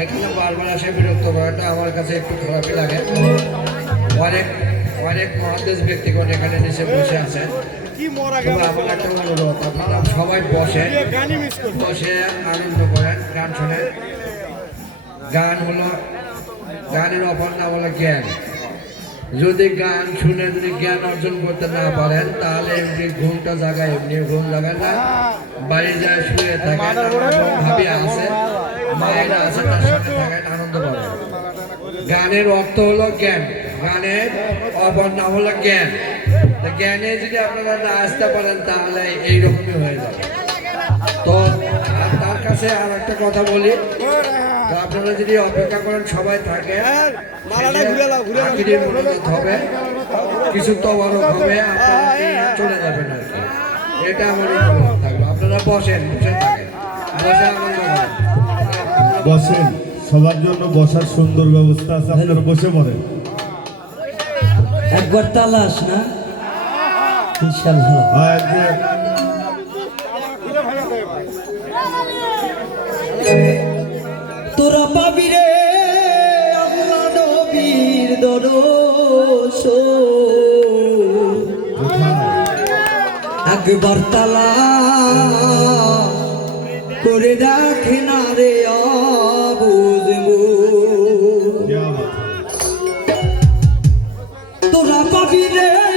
এখানে বারবার আসে বিরক্ত করাটা আমার কাছে একটু খারাপই লাগে। অনেক অনেক মহাদেশ ব্যক্তিগণ এখানে নিচে বসে আছেন আমার একটা অনুরোধ আপনারা সবাই বসে। বসে আনন্দ করেন গান শোনেন। গান হলো গানের অপর না হলো জ্ঞান। যদি গান শুনে যদি জ্ঞান অর্জন করতে না পারেন তাহলে এমনি ঘুমটা জায়গায় এমনি ঘুম জায়গায় না। বাড়ি যায় শুয়ে থাকে ভাবি আছে মায়েরা আছে তার সাথে থাকেন আনন্দ পাবে। গানের অর্থ হলো জ্ঞান। গানের অপর নাম হলো জ্ঞান। জ্ঞানে যদি আপনারা না আসতে পারেন তাহলে এইরকমই হয়ে যাবে। তো তার কাছে আর একটা কথা বলি। আপনারা যদি অপেক্ষা করেন সবাই থাকে। হবে কিছু তবরক হবে চলে যাবেন আর কি। এটা আমার অনুরোধ থাকবে। আপনারা বসেন বসে থাকেন। বসেন সবার জন্য বসার সুন্দর ব্যবস্থা আছে আপনারা বসে পড়েন। একবার তালাশ না ইনশাল্লাহ তোরা পাবি রে আল্লাহ নবীর দরস একবার তালা করে দেখে না রে বুঝব তোরা পাবি রে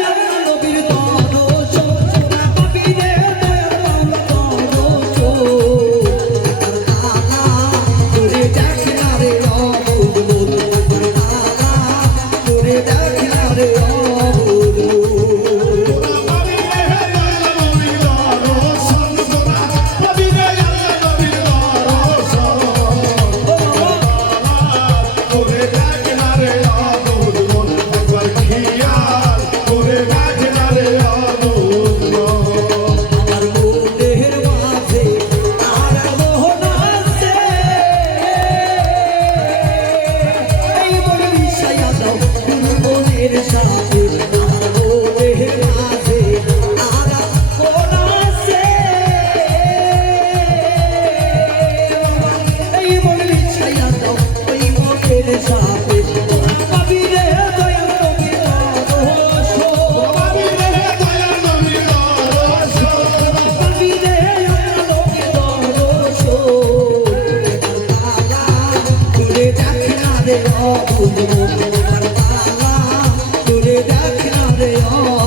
আমার